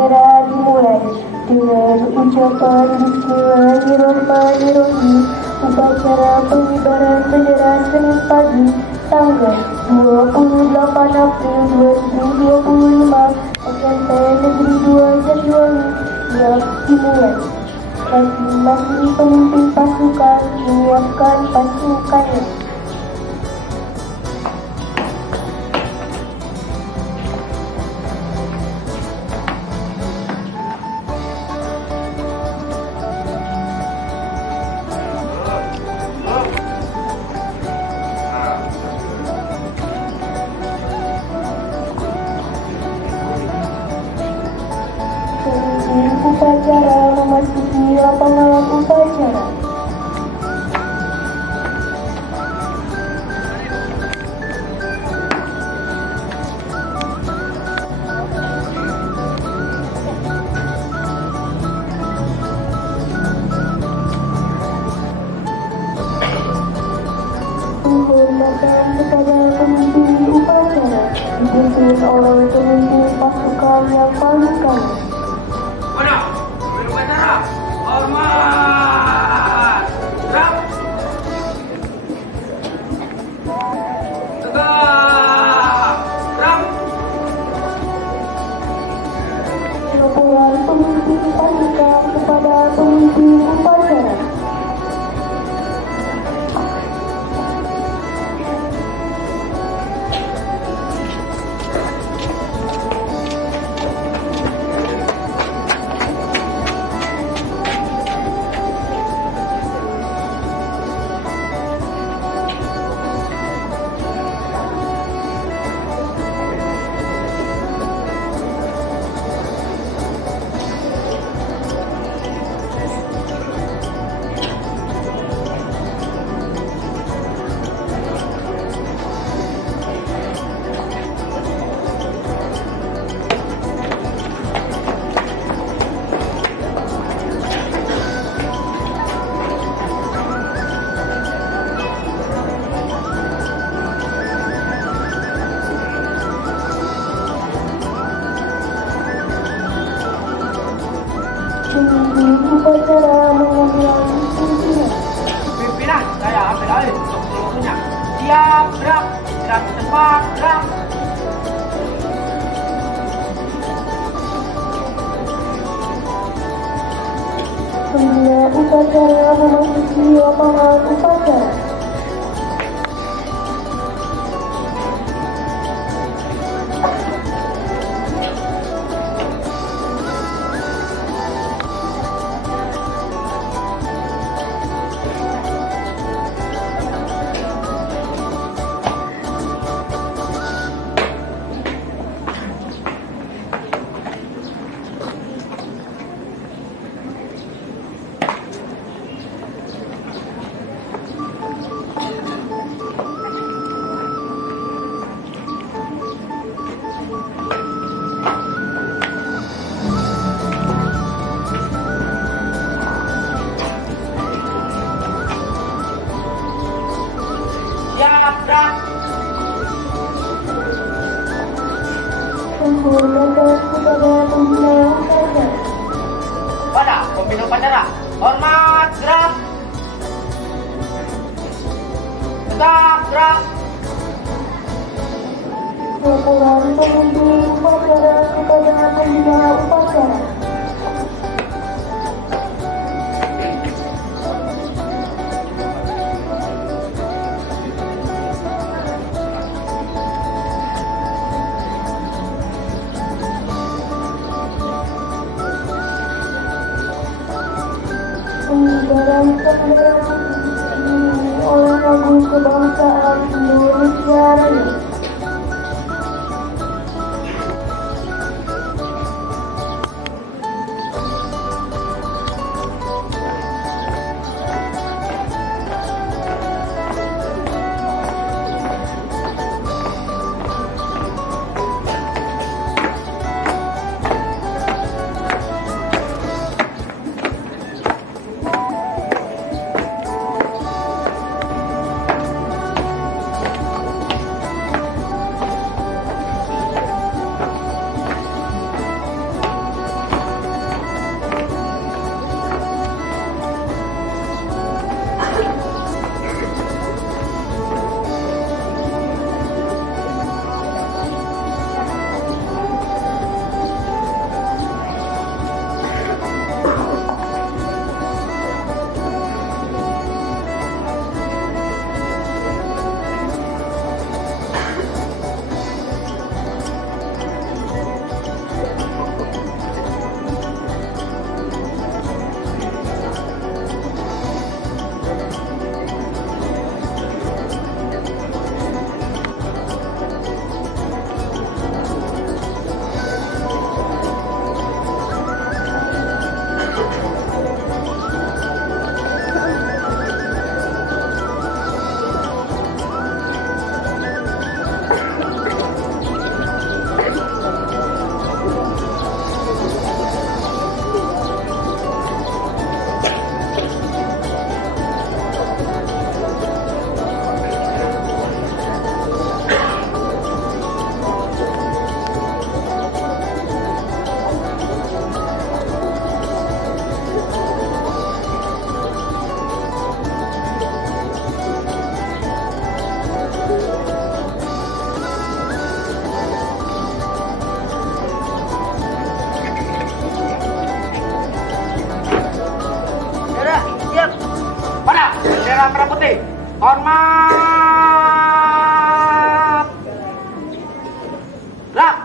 segera dimulai dengan ucapan Bismillahirrahmanirrahim. Upacara pengibaran bendera Senin pagi tanggal 28 April 2025 SMP Negeri 2 Jatiwangi yang dimulai. Masing-masing pemimpin pasukan menyiapkan pasukannya. Upacara memasuki lapangan upacara. Penghormatan kepada pemimpin upacara dipimpin oleh pemimpin pasukan yang paling kanan. Hormat! Gerak! Tegak! Gerak! Laporan pemimpin pasukan kepada pemimpin upacara. Pemimpin upacara mengulang pimpinan. Pimpinan, saya ambil alih untuk seluruhnya. Siap, gerak! Gerak ke tempat, gerak! Pembina upacara memasuki lapangan upacara. Siap, gerak! Penghormatan kepada pembina upacara. Pada pembina upacara, hormat, gerak! Tegak, gerak! Laporan pemimpin upacara kepada pembina upacara. Pengibaran bendera diiringi oleh lagu kebangsaan Indonesia Raya. Hormat. Gerak.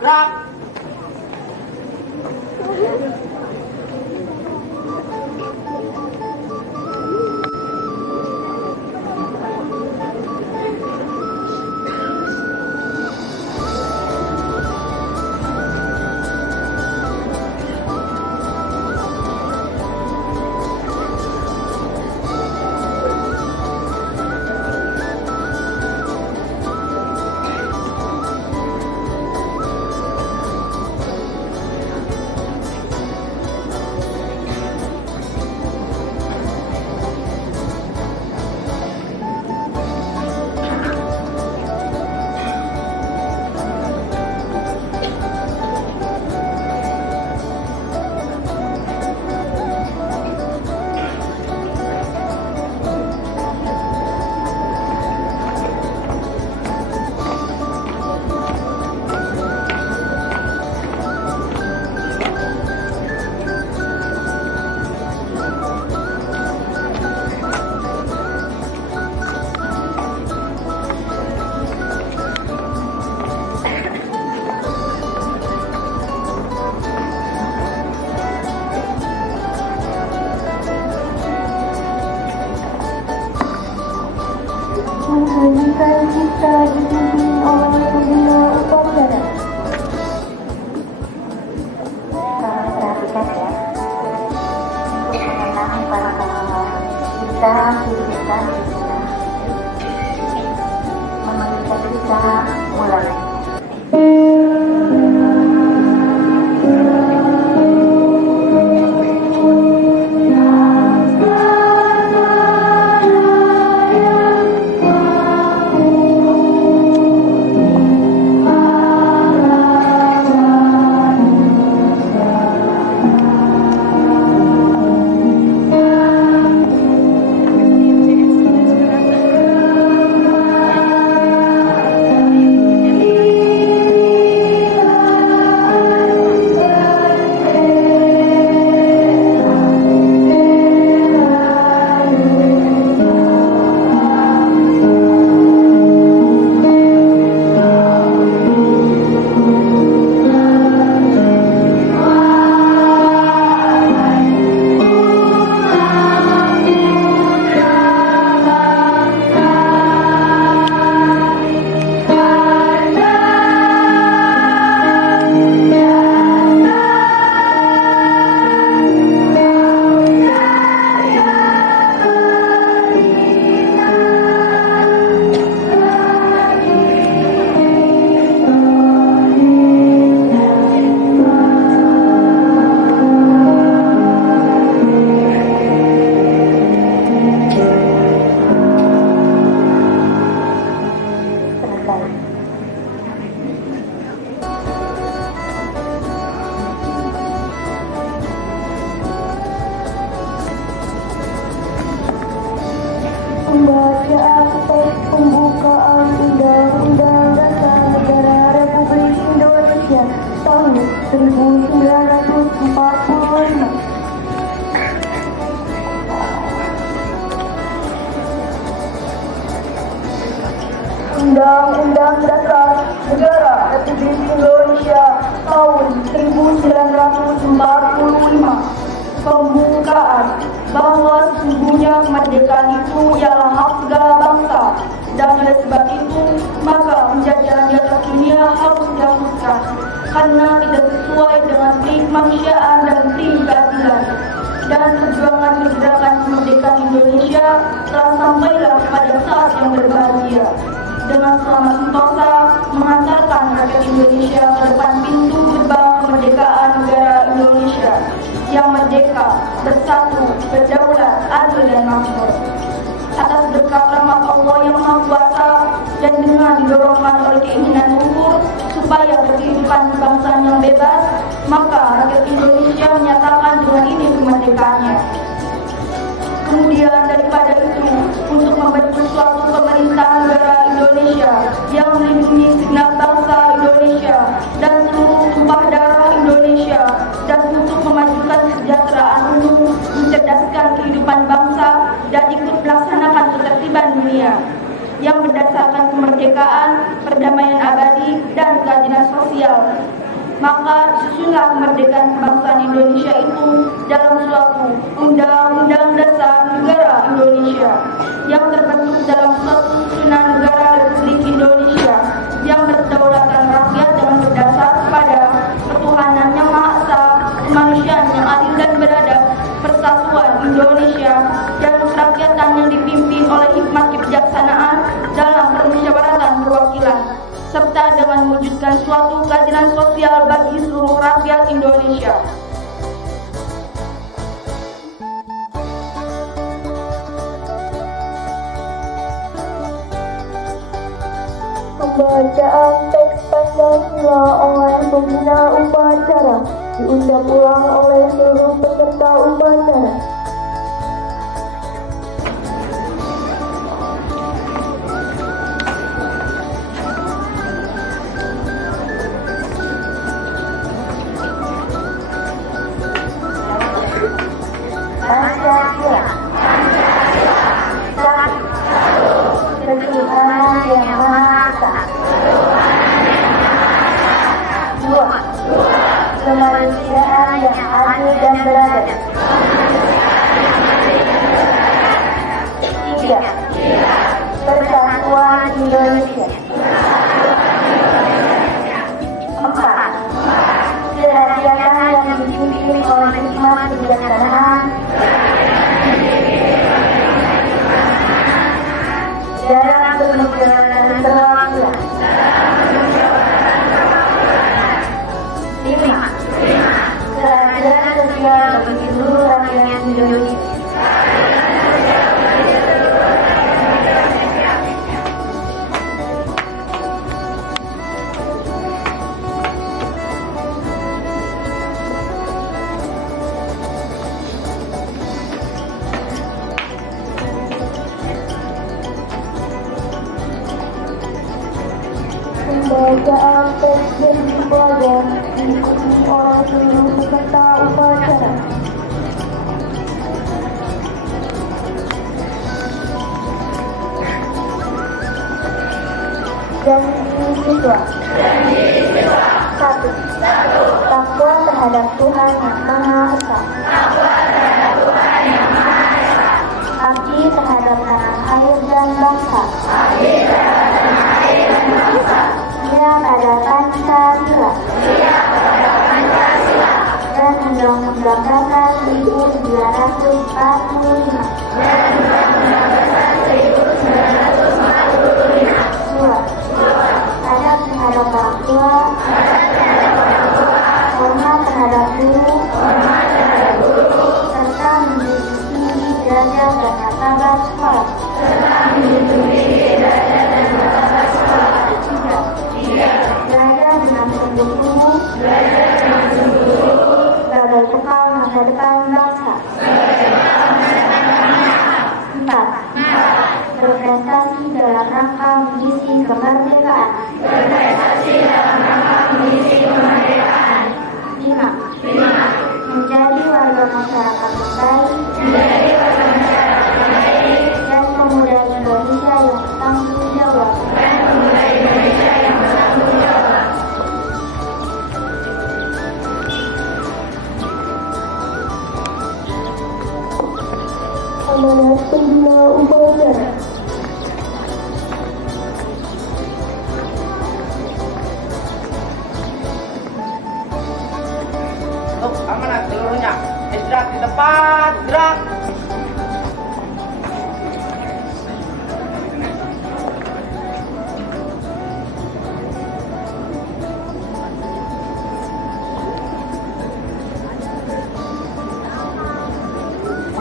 Gerak. Menghentikan kita dipimpin oleh pembina upacara. Tolong perhatikan ya, untuk mengenang para pahlawan kita hidupkan memanggilkan kita mulai. 1945. Undang-Undang Dasar Negara Republik Indonesia tahun 1945 pembukaan bahwa sesungguhnya kemerdekaan itu ialah hak segala bangsa, dan oleh sebab itu maka penjajahan di atas dunia harus dihapuskan karena tidak sesuai dengan kemanusiaan dan keadilan. Dan perjuangan pergerakan kemerdekaan Indonesia telah sampailah pada saat yang berbahagia dengan selamat sentosa mengantarkan rakyat Indonesia ke depan pintu gerbang kemerdekaan negara Indonesia yang merdeka, bersatu, berdaulat, adil dan makmur. Atas berkat rahmat Allah yang Maha Kuasa dan dengan dorongan oleh keinginan luhur supaya kehidupan kebangsaan yang bebas, maka rakyat Indonesia menyatakan dengan ini kemerdekaannya. Kemudian daripada itu, untuk membentuk suatu pemerintahan negara Indonesia yang melindungi segenap bangsa Indonesia dan seluruh tumpah darah Indonesia, dan untuk memajukan kesejahteraan umum, mencerdaskan kehidupan bangsa, dan ikut melaksanakan ketertiban dunia yang berdasarkan kemerdekaan, perdamaian abadi, dan keadilan sosial. Maka disusunlah kemerdekaan kebangsaan Indonesia itu dalam suatu Undang-Undang Dasar Negara Indonesia yang terbentuk dalam suatu susunan negara Republik Indonesia yang berkedaulatan rakyat dengan berdasar pada ketuhanan yang Maha Esa, kemanusiaan yang adil dan beradab, persatuan Indonesia, dan kerakyatan yang dipimpin oleh hikmat kebijaksanaan dalam permusyawaratan perwakilan, serta dengan mewujudkan suatu keadilan sosial bagi seluruh rakyat Indonesia. Pembacaan teks Pancasila oleh pembina upacara diundang ulang oleh seluruh peserta upacara. Pancasila. Satu. Ketuhanan yang Maha Esa. Dua. Kemanusiaan yang adil dan beradab. Tiga. Persatuan Indonesia. Empat. Kerakyatan yang dipimpin oleh hikmat kebijaksanaan dalam permusyawaratan perwakilan. 5. Keadilan sosial bagi seluruh rakyat Indonesia. Pembacaan teks dari pelajar diikuti oleh seluruh peserta upacara. Janji siswa. 1. Takwa terhadap Tuhan yang Maha Esa. Abdi terhadap tanah air dan bangsa. Setia pada Pancasila. Dan Undang-Undang Dasar 1945. 2. Adab terhadap orang tua. Hormat terhadap guru. Serta menjunjung tinggi derajat dan martabat sekolah. 3. Belajar dengan sungguh-sungguh sebagai bekal masa depan bangsa. 4. Berprestasi dalam rangka mengisi kemerdekaan. amanat pembina upacara. Untuk amanat seluruhnya. Istirahat di tempat, gerak.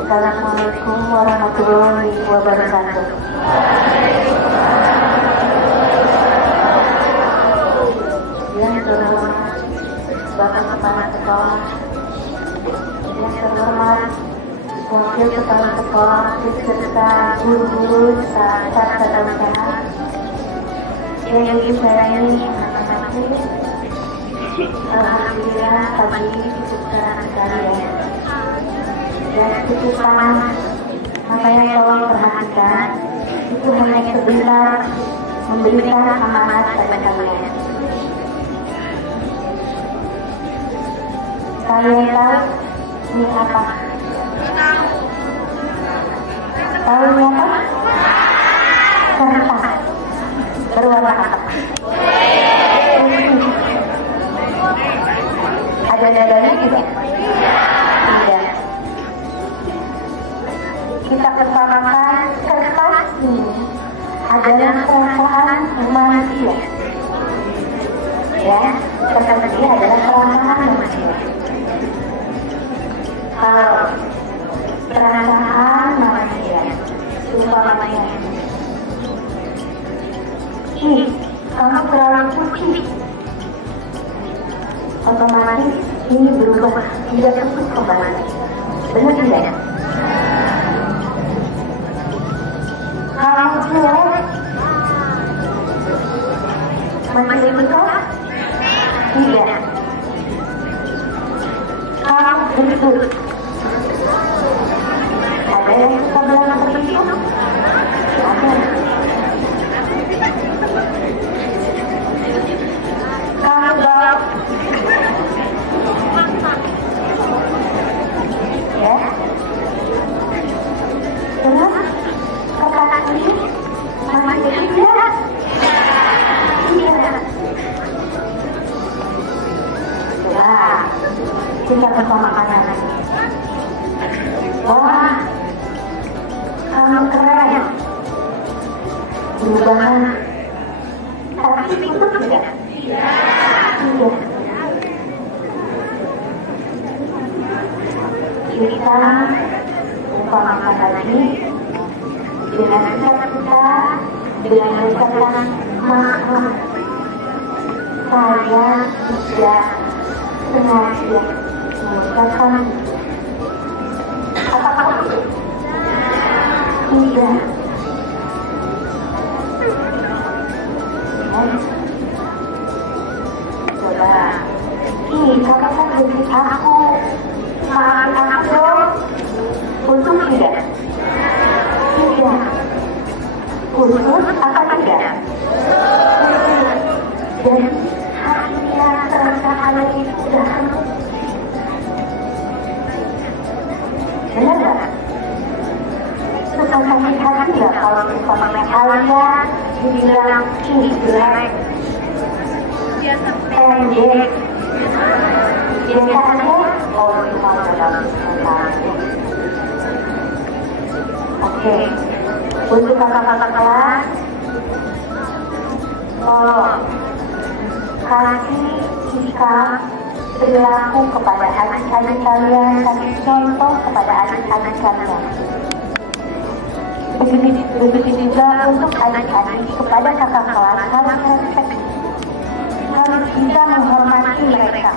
Assalamualaikum warahmatullahi wabarakatuh. Yang terhormat Bapak Kepala Sekolah, yang terhormat Wakil Kepala Sekolah beserta guru-guru serta tata usaha yang disayangi anak-anak ini. Alhamdulillah pagi ini cukup cerah sekali ya. Dan cukup panas, makanya tolong perhatikan, itu hanya sebentar memberikan amanat pada kalian. Kalian tahu ini apa? Tahu ini apa? Kertas berwarna apa? Ada nadanya tidak? Tidak. Kita bersamakan kertas ini adalah perasaan manusia. Ya, kertas ini adalah perasaan manusia. Kalau perasaan manusia, umpamanya, kamu terlalu putih, otomatis ini berubah tidak putih kembali. Benar tidak? Kamu jelek, masih besar? Tidak. Kamu gendut, ada yang suka bilang seperti itu? Ada. Kamu galak, ya? Terus kata ini masih tidak? Tidak. Wah, kita bersamakan lagi. Wah, kamu keren. Perubahan. Tapi itu tidak. Tidak. Kita umpamakan lagi dengan kita dengan ucapan maaf. Saya tidak sengaja mengucapkan apa-apa. Tidak. Coba, ini kamu kan beri aku, maafin aku dong. Untuk tidak? Tidak. Untuk apa tidak? Dan hatinya terasa hal itu sudah sembuh. Benar gak? Suka sakit hati gak kalau umpamanya kalian dibilang ini jelek, pendek, biasa aja? Oh, cuma dalam kata. Oke, untuk kakak-kakak kelas, kasih sikap perilaku kepada adik-adik kalian, kasih contoh kepada adik-adik kalian. Begitu juga untuk adik-adik kepada kakak kelas harus respect, harus bisa menghormati mereka.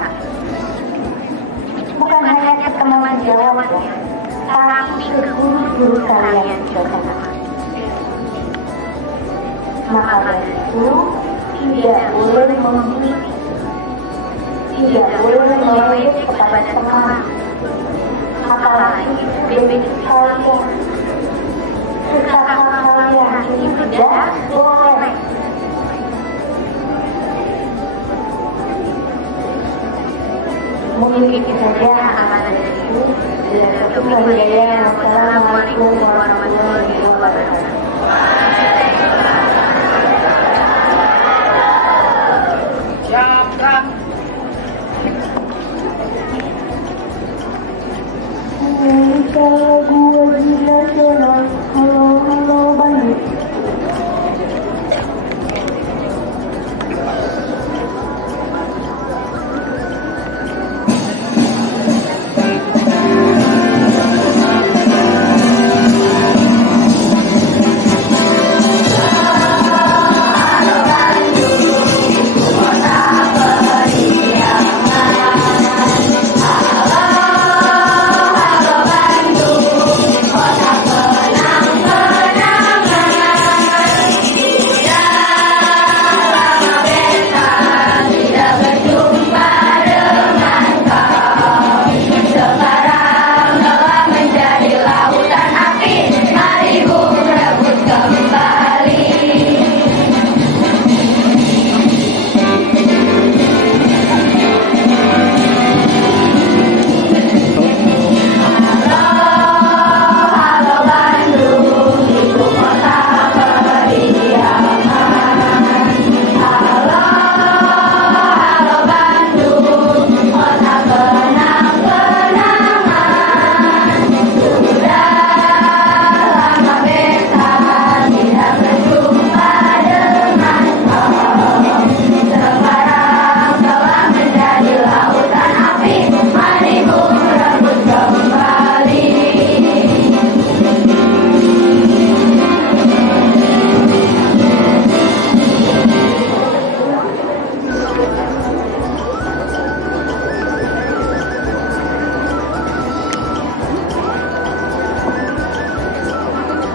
Bukan hanya pertemuan jawab ya, tapi ke guru-guru kalian juga. Maka dari itu tidak boleh memiliki, tidak boleh meledek kepada teman, apalagi bebek kalian, sesama kalian ini tidak boleh. Mungkin saja amanah dari Wassalamualaikum warahmatullahi wabarakatuh. Siap, gerak. Indonesia lagu wajib nasional. Halo halo Bandung.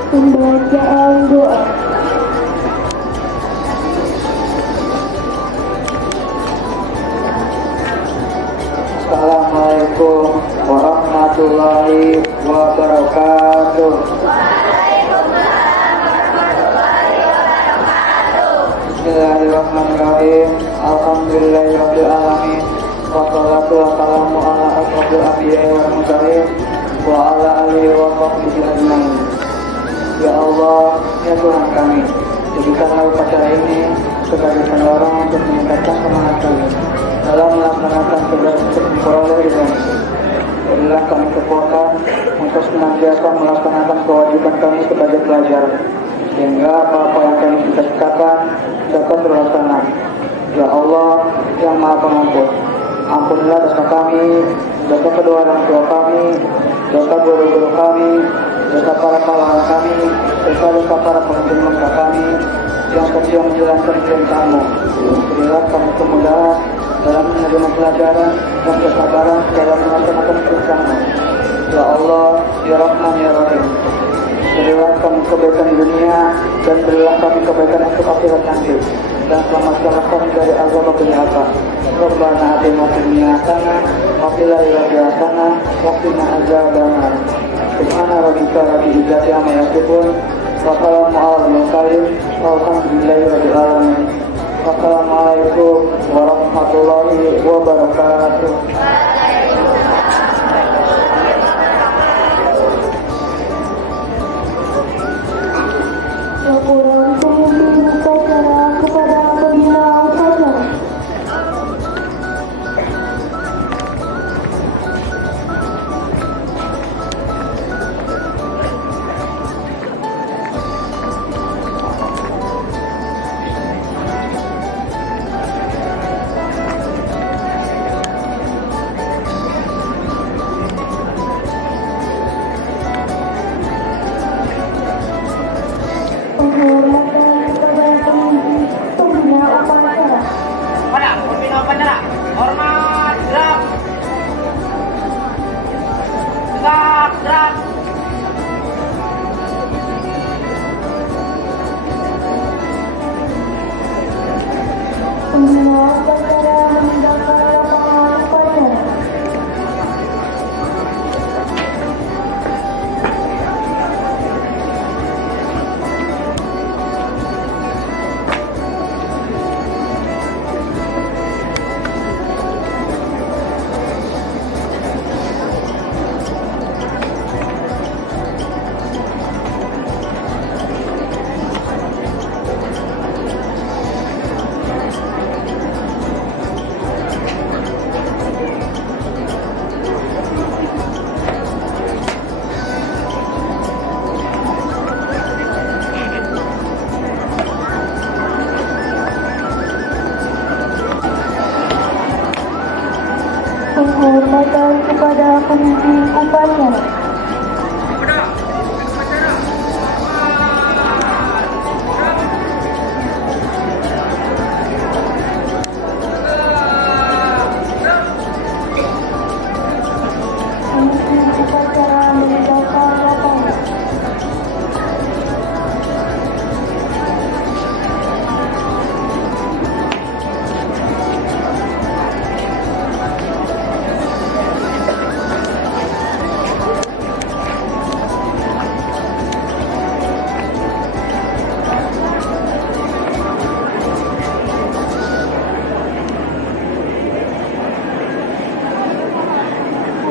Pembacaan doa. Assalamualaikum warahmatullahi wabarakatuh. Bismillahirrahmanirrahim. Alhamdulillahirabbil alamin. Wassalatu wassalamu ala asyrofil anbiya'i wal mursalin wa ala alihi wa sahbihi ajmain. Ya Allah, ya Tuhan kami, jadikanlah upacara ini sebagai pendorong untuk meningkatkan semangat kami dalam melaksanakan tugas untuk memperoleh ridho-Mu. Berilah kami kekuatan untuk senantiasa melaksanakan kewajiban kami sebagai pelajar, sehingga apa-apa yang kami cita-citakan dapat terlaksana. Ya Allah yang Maha Pengampun, ampunilah dosa kami, dosa kedua orang tua kami, dosa guru-guru kami, dosa para pahlawan kami, dosa para pemimpin bangsa kami yang setia menjalankan perintah-Mu. Berilah kami kemudahan dalam menerima pelajaran dan kesabaran dalam melaksanakan perintah-Mu. Ya Allah, ya Rahman, ya Rahim, berilah kami kebaikan dunia dan berilah kami kebaikan untuk akhirat nanti, dan selamatkanlah kami dari azab neraka. Rabbana atina fid dunya hasanah wa fil akhirati hasanah wa qina adzabannar. Subhana rabbika rabbil izzati amma yasifun wa salamun alal mursalin walhamdulillahi rabbil alamin. Wassalamualaikum warahmatullahi wabarakatuh. Laporan pemimpin upacara kepada pembina upacara.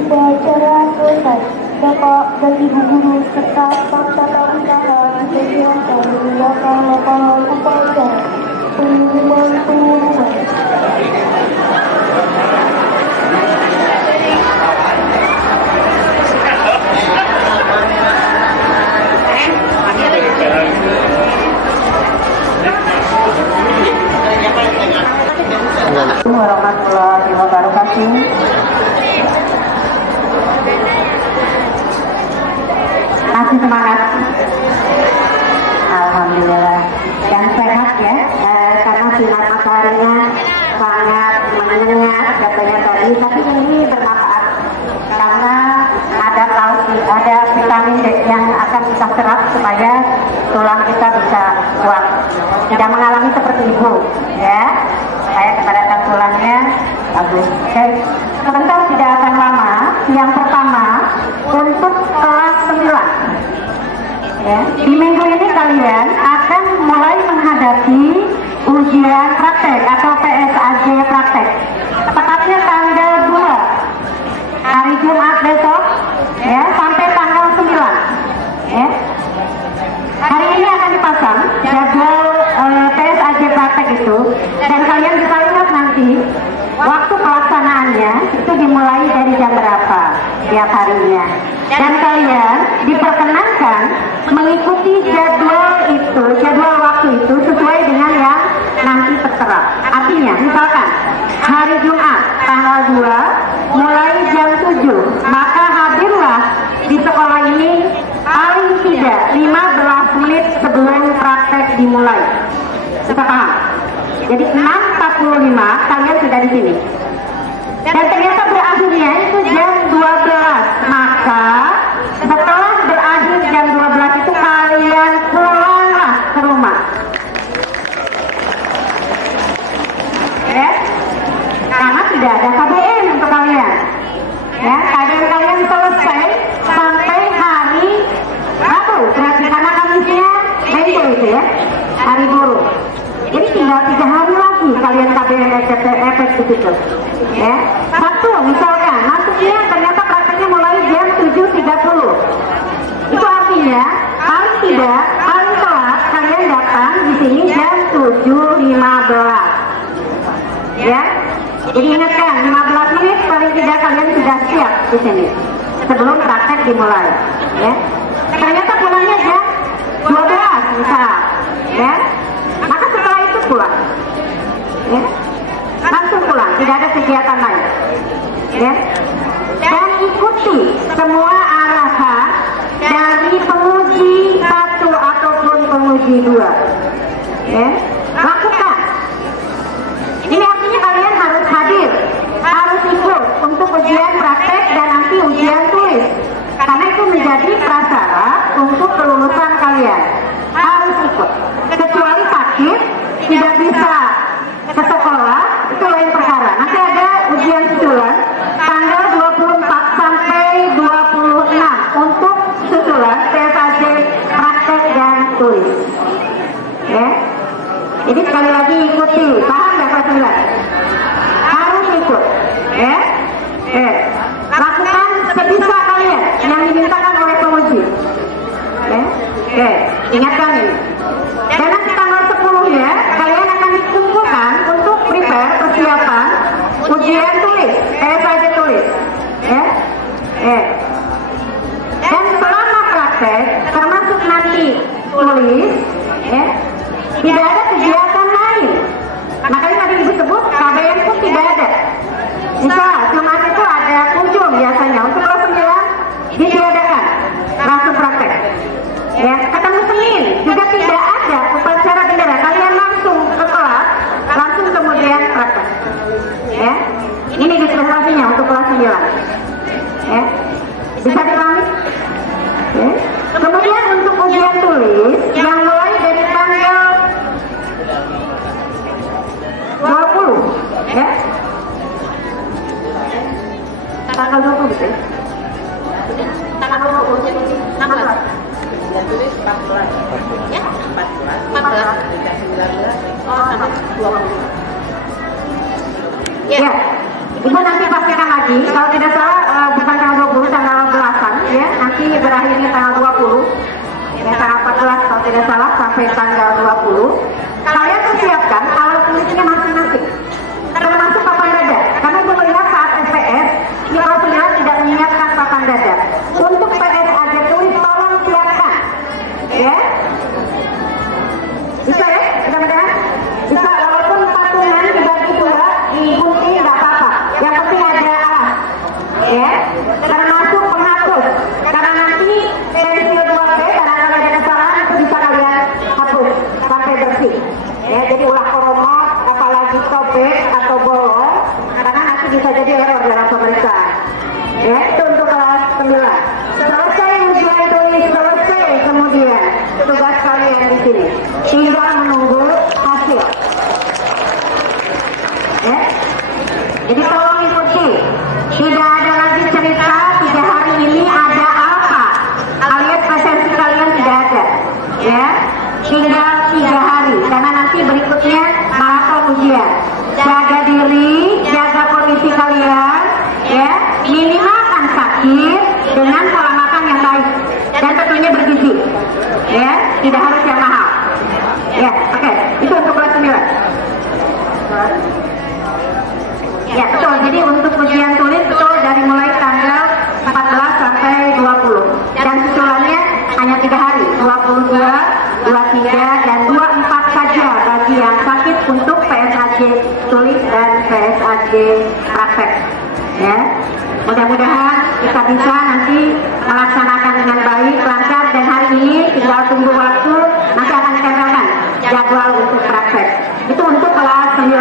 Upacara selesai. Bapak dan Ibu guru serta staf tata usaha dipersilakan meninggalkan lapangan upacara. Pengumuman. Assalamualaikum warahmatullahi wabarakatuh. Masih semangat? Alhamdulillah. Dan sehat ya, karena sinar mataharinya sangat menyengat katanya tadi, tapi ini bermanfaat karena ada vitamin D yang akan kita serap supaya tulang kita bisa kuat, tidak mengalami seperti ibu ya. Saya kepadatan tulangnya bagus. Oke, sebentar tidak akan lama. Yang pertama untuk kelas 9 ya. Di minggu ini kalian akan mulai menghadapi ujian praktek atau PSAJ praktek, tepatnya tanggal 2 hari Jumat besok ya, sampai tanggal 9 ya. Hari ini akan dipasang jadwal PSAJ praktek itu, dan kalian bisa lihat nanti waktu pelaksanaannya itu dimulai dari jam berapa tiap harinya, dan kalian diperkenankan mengikuti jadwal waktu itu sesuai dengan yang nanti tertera. Artinya misalkan hari Jumat tanggal 2 mulai jam 7, maka hadirlah di sekolah ini paling tidak 15 menit sebelum praktek dimulai. Bisa paham? Jadi 6.45 kalian sudah di sini. Dan ternyata berakhirnya itu jam 12. Maka setelah berakhir jam 12 itu kalian pulanglah ke rumah. Ya? Karena tidak ada KBM untuk kalian. Ya, KBM kalian selesai sampai hari Rabu. Berarti karena Kamisnya minggu itu ya, hari buruh. Jadi tinggal 3 hari lagi kalian KBM efek begitu. Ya, Sabtu misalkan masuknya ternyata prakteknya mulai jam 7.30. Itu artinya paling tidak paling telat kalian datang di sini jam 7.15. Ya, jadi ingatkan 15 menit paling tidak kalian sudah siap di sini sebelum praktek dimulai. Ya, ternyata pulangnya jam 12 misal. Ya, maka setelah itu pulang. Ya, langsung pulang, tidak ada kegiatan lain. Ya, dan ikuti semua arahan dari penguji 1 ataupun penguji 2. Ya, lakukan. Ini artinya kalian harus hadir, harus ikut untuk ujian praktek dan nanti ujian tulis, karena itu menjadi prasyarat untuk kelulusan kalian. Harus ikut, kecuali sakit tidak bisa ke sekolah, itu lain perkara. Nanti ada ujian susulan tanggal 24 sampai 26 untuk susulan PSAJ praktek dan tulis. Ya, jadi sekali lagi ikuti, paham nggak Pak Sembilan? Harus ikut. Ya, lakukan sebisa kalian yang dimintakan oleh penguji. Ya, ingatkan ini. Dan nanti tanggal 10 ya, kalian akan dikumpulkan untuk prepare persiapan ujian tulis, PSAJ tulis. Ya, dan selama praktek, termasuk nanti tulis, ya, tidak ada kegiatan lain. Makanya tadi Ibu sebut KBM pun tidak ada. Misal Jumat itu ada kunjung biasanya, untuk kelas 9 ditiadakan, langsung praktek. Ya, ketemu Senin juga tidak ada upacara bendera, kalian langsung ke kelas, langsung kemudian praktek. Ya, ini dispensasinya untuk kelas 9. Ya, bisa dipahami? Ya. Kemudian untuk ujian tulis yang mulai dari tanggal 20, ya, tanggal 20 gitu ya, tanggal 20, 16. Tulis 14 ya, 14 19 sampai 20. Ya, Ibu nanti pastikan lagi, kalau tidak salah bukan sakit dengan pola makan yang baik dan tentunya bergizi. Ya, tidak harus yang mahal. Ya, oke. Itu untuk kelas 9. Ya, betul. Jadi untuk ujian tulis betul dari mulai tanggal 14 sampai 20. Dan susulannya hanya 3 hari, 22, 23, dan 24 saja bagi yang sakit untuk PSAJ tulis dan PSAJ praktek. Ya, mudah-mudahan kita bisa nanti melaksanakan dengan baik, lancar, dan hari ini tinggal tunggu waktu, nanti akan ditempelkan jadwal untuk praktek. Itu untuk kelas 9.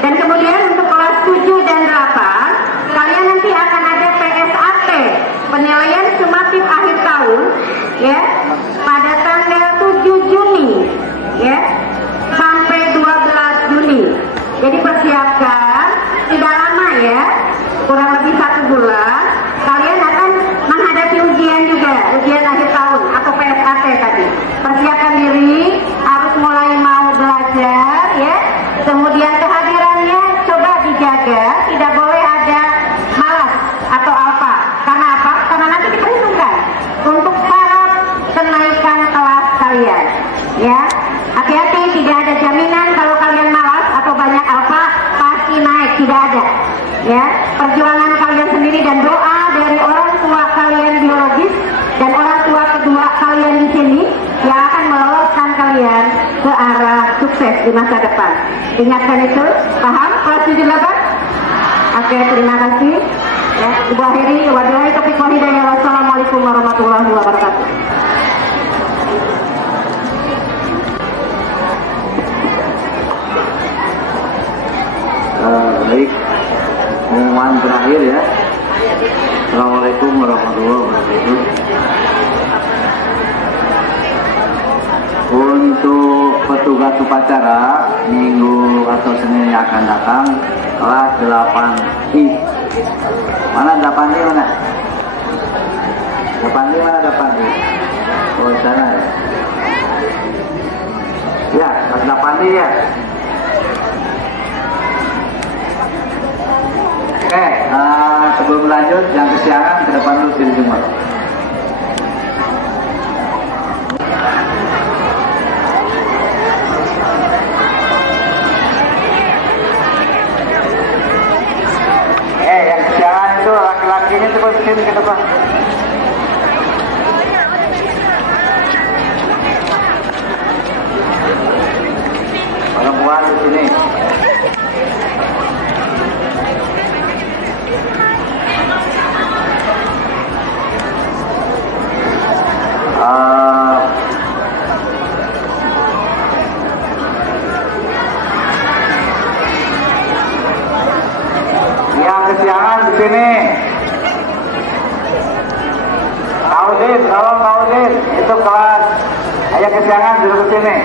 Dan kemudian untuk kelas 7 dan 8, kalian nanti akan ada PSAT, penilaian sumatif akhir tahun, ya, pada tanggal 7 Juni, ya, sampai 12 Juni. Jadi persiapkan, tidak lama ya, kurang lebih 1 bulan, kalian akan menghadapi ujian juga, ujian akhir tahun atau PSAT tadi. Persiapkan diri, harus mulai mau belajar, ya. Kemudian kehadirannya coba dijaga, tidak boleh ada malas atau apa. Karena apa? Karena nanti diperhitungkan untuk syarat kenaikan kelas kalian. Ya, hati-hati, tidak ada jaminan kalau kalian malas atau banyak alfa pasti naik, tidak ada. Ya, perjuangan kalian sendiri dan doa dari orang tua kalian biologis dan orang tua kedua kalian di sini yang akan meloloskan kalian ke arah sukses di masa depan. Ingatkan itu, paham? Kelas 78? Oke, terima kasih. Ya, Ibu akhiri, wabillahi taufiq wal hidayah. Wassalamualaikum warahmatullahi wabarakatuh. Baik, pengumuman terakhir ya. Assalamualaikum warahmatullahi wabarakatuh. Untuk petugas upacara minggu atau Senin yang akan datang, kelas 8I. Mana 8I mana? 8I mana 8I? Oh, sana ya. Ya, kelas 8I ya. Oke, sebelum lanjut, yang kesiangan ke depan dulu di Jumat. Yang kesiangan itu laki-lakinya coba sini ke depan. Perempuan di sini. Yang kesiangan di sini. Kaudin, tolong Kaudin, itu kelas. Ayo kesiangan duduk ke sini.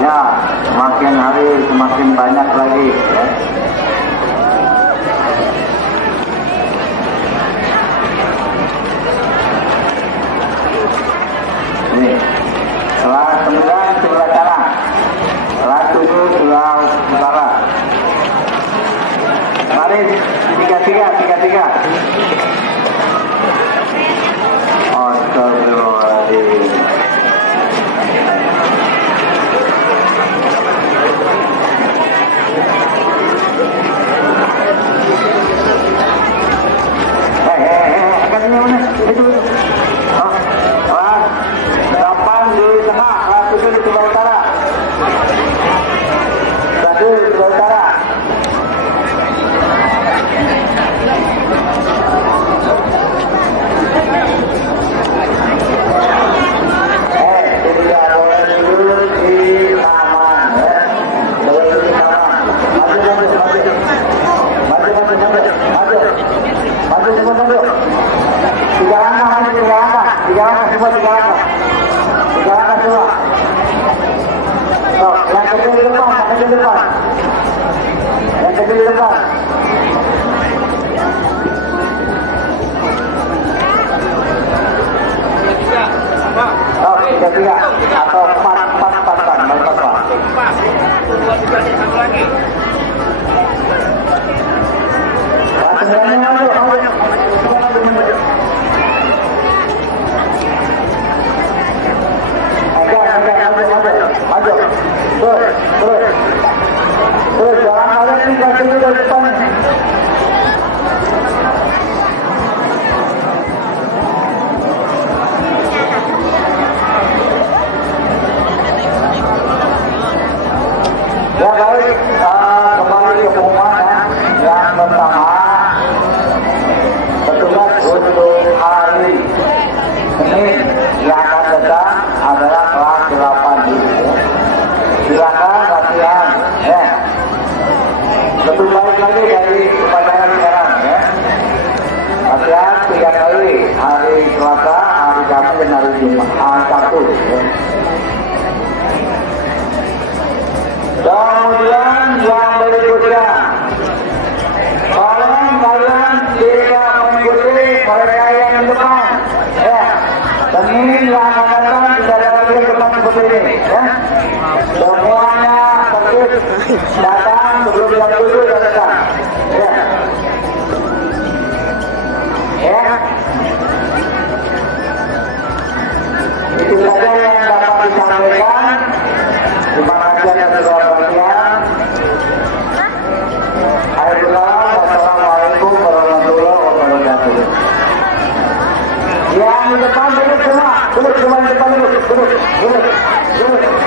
Ya, semakin hari semakin banyak lagi ya. Ini kelas 9 sebelah kanan, kelas 7 sebelah utara. Mari 3-3. Astagfirullahaladzim. Angkatnya mana? Itu. Oh, kelas 8 di tengah, kelas 7 di sebelah utara. 1 di sebelah utara. Jadi ya boleh dulu di taman ya. Boleh dulu di taman. Maju. 3 langkah semua. 3 langkah semua. Oh, yang kecil di depan. Yang kecil di depan. Good.